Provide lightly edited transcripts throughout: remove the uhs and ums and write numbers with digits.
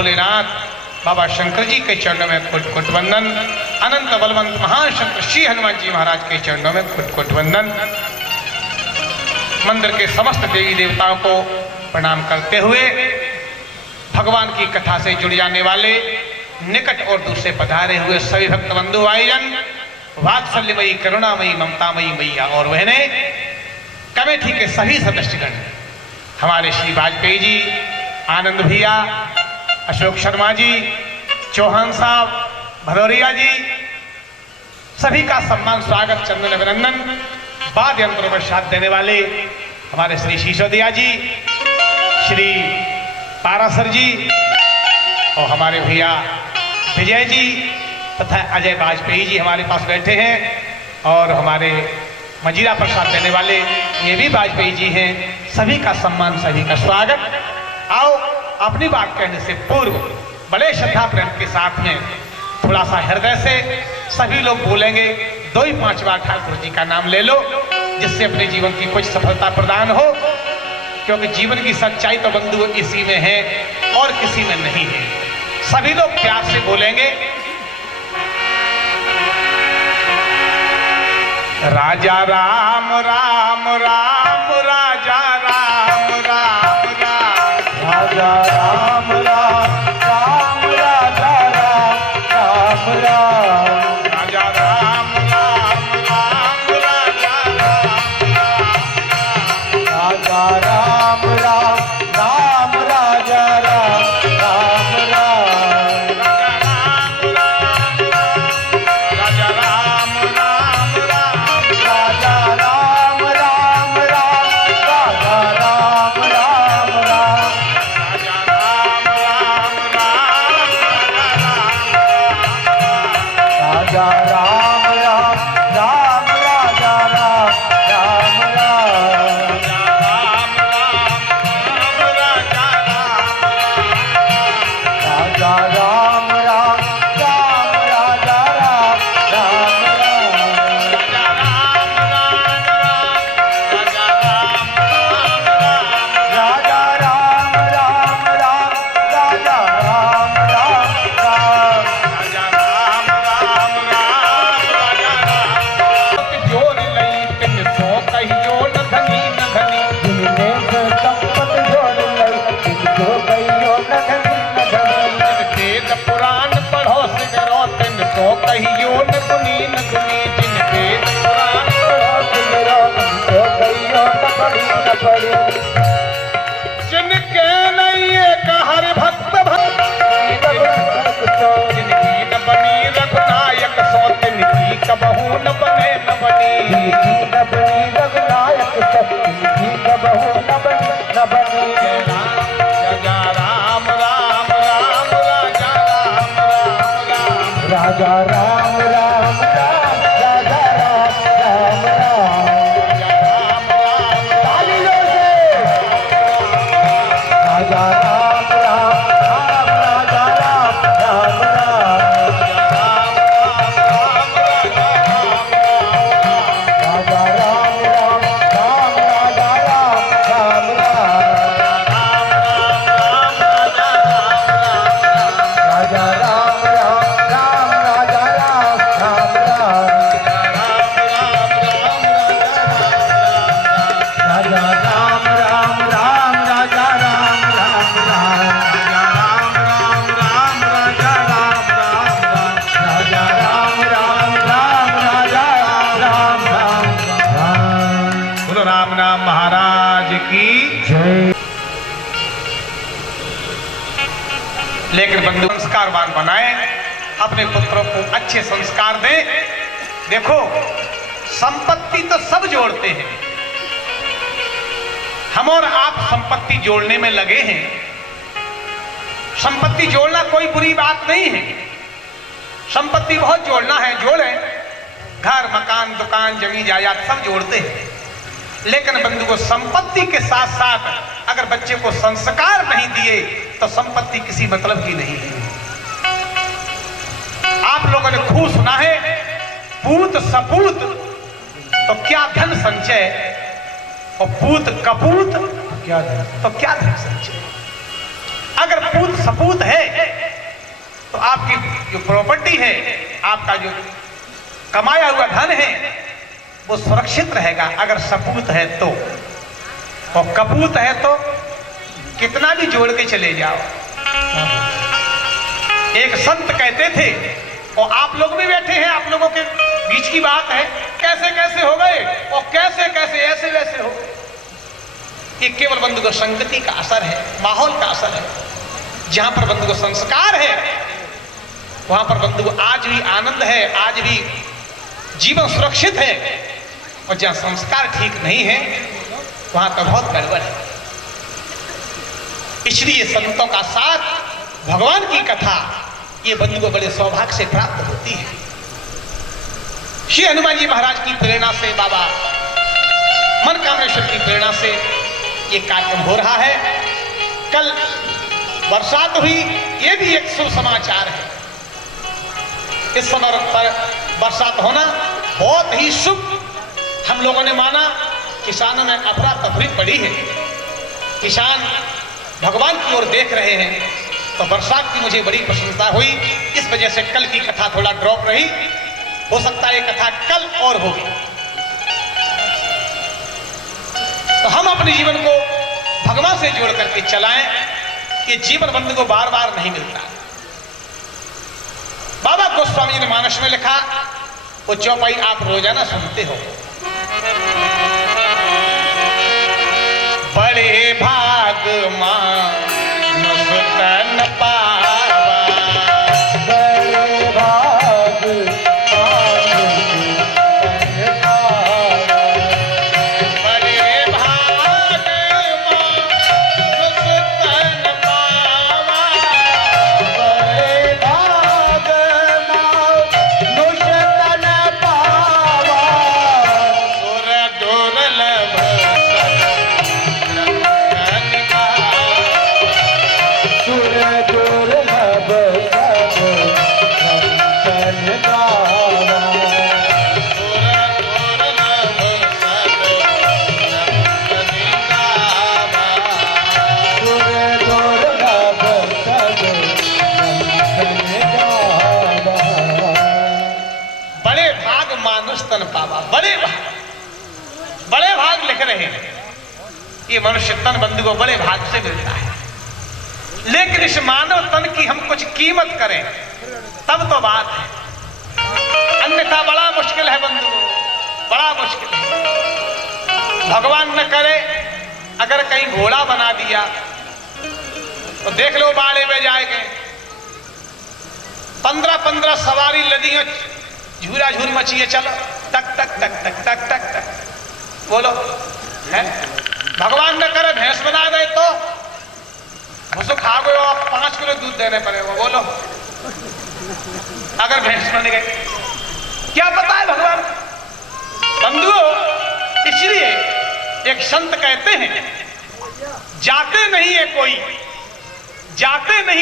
भोलेनाथ बाबा शंकर जी के चरणों में कोट कोट वंदन, अनंत बलवंत महाशंकर श्री हनुमान जी महाराज के चरणों में कोट कोट वंदन। मंदिर के समस्त देवी देवताओं को प्रणाम करते हुए भगवान की कथा से जुड़ जाने वाले निकट और दूर से पधारे हुए सभी भक्त बंधु भाईजन, वात्सल्यमयी करुणामयी ममतामयी मैया और बहनें, कमेटी के सभी सदस्यगण, हमारे श्री वाजपेयी जी, आनंद भैया, अशोक शर्मा जी, चौहान साहब, भदौरिया जी, सभी का सम्मान स्वागत चंदन अभिनंदन। वाद्य यंत्रों में साथ देने वाले हमारे श्री सिसोदिया जी, श्री पारासर जी और हमारे भैया विजय जी तथा अजय वाजपेयी जी हमारे पास बैठे हैं, और हमारे मजीरा प्रसाद देने वाले ये भी वाजपेयी जी हैं। सभी का सम्मान, सभी का स्वागत। आओ अपनी बात कहने से पूर्व बड़े श्रद्धा प्रेम के साथ में थोड़ा सा हृदय से सभी लोग बोलेंगे 2-5 बार ठाकुर जी का नाम ले लो, जिससे अपने जीवन की कुछ सफलता प्रदान हो, क्योंकि जीवन की सच्चाई तो बंधु इसी में है और किसी में नहीं है। सभी लोग प्यार से बोलेंगे, राजा राम राम राम, राजा राम राम राम, राजा राम राम राम, राजा राम राम राम, राजा राम राम राम, राजा राम राम, राजा राम राम राम, राजा राम राम राम, राजा राम राम राम, राजा राम राम राम, राजा राम राम राम, राजा राम राम राम, राजा राम राम राम, राजा राम राम राम, राजा राम राम राम, राजा राम राम राम, राजा राम राम राम, राजा राम राम राम, जिनने से संपत जोड़ लई, जिनको कहियो न धनी न धनी, पुराण पढ़ो सिगरो तिनको कहियो न गुनी न गुनी, जिनके पुराण पढ़ो सिमरो, जिनको कहियो न पढ़ी न पढ़ी, जिनके नहीं एक हर भक्त भक्त, जिनकी न बनी रघुनायक सो, तिनकी कबहू न बने न बनी, जिनकी न बनी रघुनायक सो, जिनकी कबहू न बनी न बनी, राजा राम राम राम, राजा राम राम राम, राजा राम राम राम, राजा राम राम राम, तालियों से राजा राम राम राम, राजा राम राम राम, राजा राम राम राम, राजा राम राम राम, राजा राम राम राम, राजा राम राम राम, राजा राम राम राम, राजा राम राम राम, राजा राम राम राम, राजा राम राम राम। बोलो राम नाम महाराज की। जय। लेकिन बंधु संस्कारवान बनाए, अपने पुत्रों को अच्छे संस्कार दें। देखो, संपत्ति तो सब जोड़ते हैं, हम और आप संपत्ति जोड़ने में लगे हैं। संपत्ति जोड़ना कोई बुरी बात नहीं है, संपत्ति बहुत जोड़ना है, जोड़े। घर मकान दुकान जमीन जायदाद सब जोड़ते हैं, लेकिन बंधु को संपत्ति के साथ साथ अगर बच्चे को संस्कार नहीं दिए तो संपत्ति किसी मतलब की नहीं है। आप लोगों ने खूब सुना है, पूत सपूत तो क्या धन संचय, और पूत कपूत क्या है? तो क्या धन संचय। अगर पूत सपूत है जो प्रॉपर्टी है, आपका जो कमाया हुआ धन है, वो सुरक्षित रहेगा अगर सपूत है तो। और कपूत है तो कितना भी जोड़ के चले जाओ। एक संत कहते थे, और आप लोग भी बैठे हैं, आप लोगों के बीच की बात है, कैसे कैसे हो गए और कैसे कैसे ऐसे वैसे हो। ये केवल बंधुओं संगति का असर है, माहौल का असर है। जहां पर बंधुओं संस्कार है, वहां पर बंधुओं आज भी आनंद है, आज भी जीवन सुरक्षित है। और जहां संस्कार ठीक नहीं है, वहां तो बहुत गड़बड़ है। इसलिए संतों का साथ, भगवान की कथा, ये बंधुओं बड़े सौभाग्य से प्राप्त होती है। श्री हनुमान जी महाराज की प्रेरणा से, बाबा मनकामनेश्वर की प्रेरणा से ये कार्यक्रम हो रहा है। कल बरसात हुई, ये भी एक शुभ समाचार है। इस समय पर बरसात होना बहुत ही शुभ हम लोगों ने माना। किसानों में अफरा तफरी पड़ी है, किसान भगवान की ओर देख रहे हैं, तो बरसात की मुझे बड़ी प्रशंसा हुई। इस वजह से कल की कथा थोड़ा ड्रॉप रही, हो सकता है ये कथा कल और होगी। तो हम अपने जीवन को भगवान से जोड़ करके चलाएं। ये जीवन बंधु को बार बार नहीं मिलता। बाबा गोस्वामी जी ने मानस में लिखा, वो चौपाई आप रोजाना सुनते हो। बड़े भाग मानुष तन पावा, बड़े भाग मानुष तन पावा, बड़े भाग मानुष तन पावा, बड़े भाग मानुष तन पावा, सुर दुर्लभ सुर दुर्लभ सब संतन गावा, सुर दुर्लभ सब संतन गावा। बड़े भाग मानुष तन पावा, बड़े भाग लिख रहे हैं। ये मनुष्य तन बंधु को बड़े भाग से मिलता है, लेकिन इस मानव तन की हम कुछ कीमत करें तब तो बात है, अन्यथा बड़ा मुश्किल है बंधु, बड़ा मुश्किल है। भगवान न करे अगर कहीं घोड़ा बना दिया तो देख लो बाड़े में जाएंगे, 15-15 सवारी लदी, झूरा झूर मचिए, चलो टक टक टक टक टक टक टक, बोलो है। भगवान न करे भैंस बना दे तो उसको खा गए और 5 किलो दूध देने पड़ेगा, बोलो अगर भैंस बन गए, क्या पता है भगवान। बंधुओं, इसलिए एक संत कहते हैं, जाते नहीं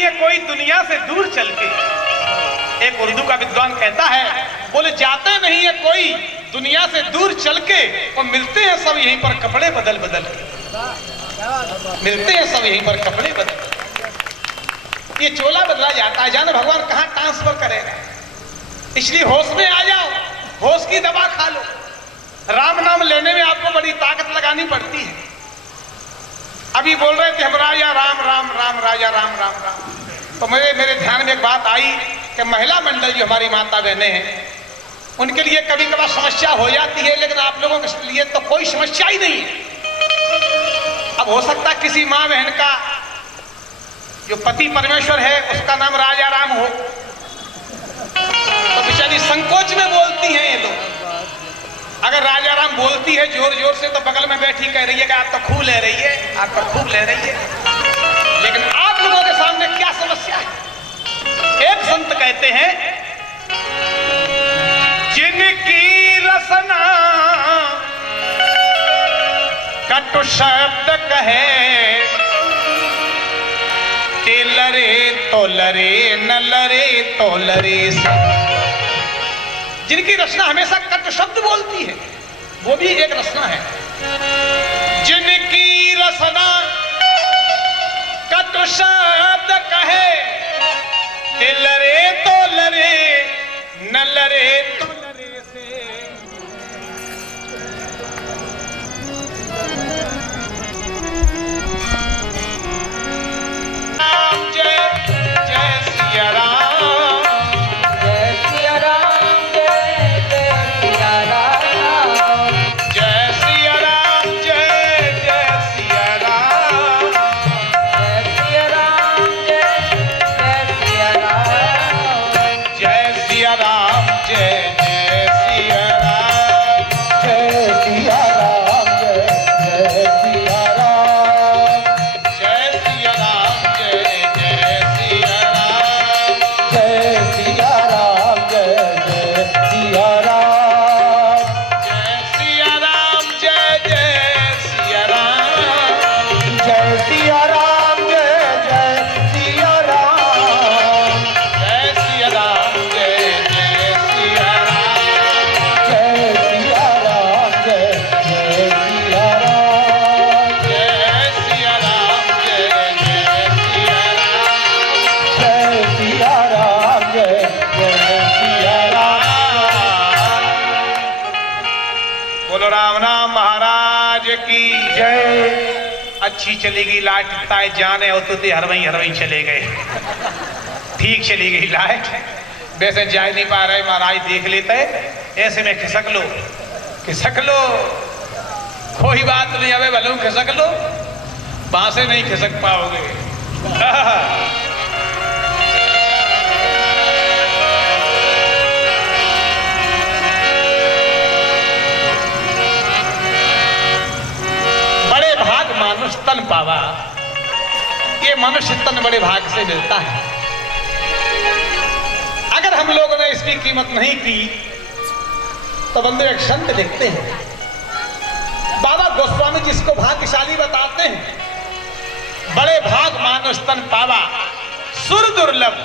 है कोई दुनिया से दूर चल के। एक उर्दू का विद्वान कहता है, बोले जाते नहीं है कोई दुनिया से दूर चल के, और मिलते हैं सब यहीं पर कपड़े बदल बदल के, मिलते हैं सब यहीं पर कपड़े बदल। ये चोला बदला जाता है, जाने भगवान कहां ट्रांसफर करेगा। इसलिए होश में आ जाओ, होश की दवा खा लो। राम नाम लेने में आपको बड़ी ताकत लगानी पड़ती है। अभी बोल रहे थे हम राजा राम राम राम, राजा राम राम राम, तो मेरे ध्यान में एक बात आई कि महिला मंडल जो हमारी माता बहनें हैं, उनके लिए कभी कभार समस्या हो जाती है, लेकिन आप लोगों के लिए तो कोई समस्या ही नहीं है। अब हो सकता है किसी माँ बहन का जो पति परमेश्वर है उसका नाम राजा राम हो, तो बेचारी संकोच में बोलती हैं ये लोग। अगर राजा राम बोलती है जोर जोर से, तो बगल में बैठी कह रही है कि आप तो खूब ले रही है, आप तो खूब ले रही है। लेकिन आप लोगों के सामने क्या समस्या है। एक संत कहते हैं, जिनकी रसना कटु शब्द कहे, के लरे तो लरे, न लरे तो लरे से। जिनकी रचना हमेशा कटु शब्द बोलती है, वो भी एक रचना है। जिनकी रचना कटु शब्द कहे, के लरे तो लरे महाराज की जय। अच्छी चलेगी लाइट, ताए जाने होते थे हर वहीं चले गए। ठीक चली गई लाइट, वैसे जा नहीं पा रहे महाराज, देख लेते ऐसे में खिसक लो कोई बात नहीं, अबे भले खिसक लो, वहां से नहीं खिसक पाओगे। बड़े भाग मानुष तन पावा, ये मनुष्य तन बड़े भाग से मिलता है। अगर हम लोगों ने इसकी कीमत नहीं की तो बंधु एक संत लिखते हैं, बाबा गोस्वामी जिसको भाग्यशाली बताते हैं, बड़े भाग मानुष तन पावा सुर दुर्लभ।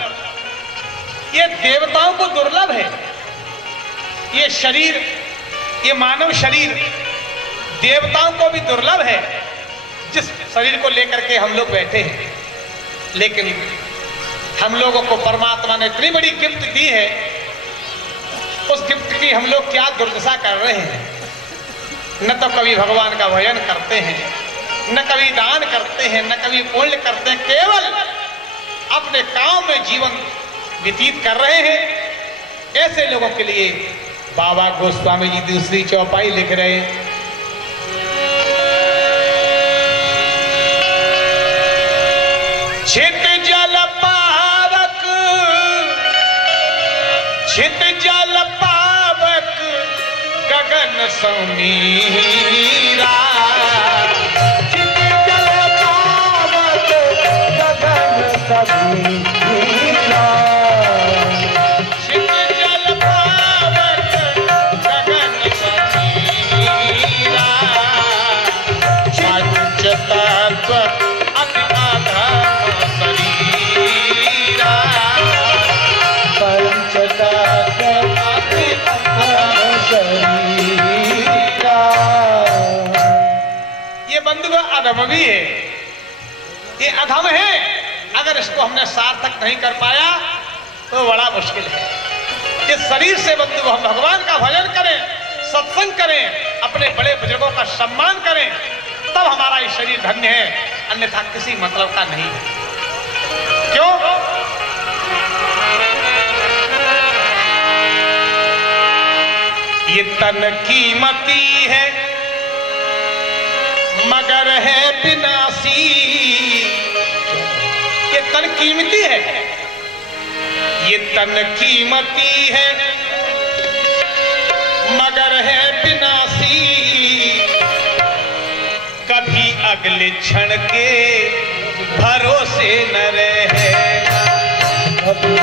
ये देवताओं को दुर्लभ है, ये शरीर, ये मानव शरीर देवताओं को भी दुर्लभ है, जिस शरीर को लेकर के हम लोग बैठे हैं। लेकिन हम लोगों को परमात्मा ने इतनी बड़ी गिफ्ट दी है, उस गिफ्ट की हम लोग क्या दुर्दशा कर रहे हैं। न तो कभी भगवान का भजन करते हैं, न कभी दान करते हैं, न कभी पुण्य करते हैं, केवल अपने काम में जीवन व्यतीत कर रहे हैं। ऐसे लोगों के लिए बाबा गोस्वामी जी दूसरी चौपाई लिख रहे हैं। छित जल पावक, छित जल पावक गगन समीरा, छित जल पावक गगन समीरा, छित जल पावक गगन समीरा, पंच तत्व अति अधम शरीरा, पंच तत्व अति अधम शरीरा। ये बंधु अधम भी है, ये अधम है। अगर इसको हमने सार्थक नहीं कर पाया तो बड़ा मुश्किल है। इस शरीर से बंधु हम भगवान का भजन करें, सत्संग करें, अपने बड़े बुजुर्गों का सम्मान करें, तब हमारा ये शरीर धन्य है, अन्यथा किसी मतलब का नहीं है। क्यों? ये तन कीमती है मगर है विनाशी, ये तन कीमती है, ये तन कीमती है मगर है विनाशी, कभी अगले क्षण के भरोसे न रहे। अभी